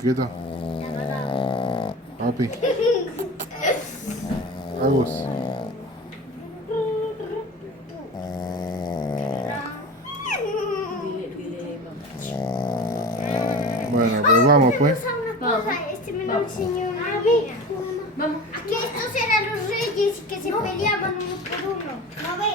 Chiquito. Papi. Agus. Bueno, pues vamos pues. Este me lo enseñó una amiga. Vamos. Aquí estos eran los reyes que se peleaban uno por uno. ¿No ve?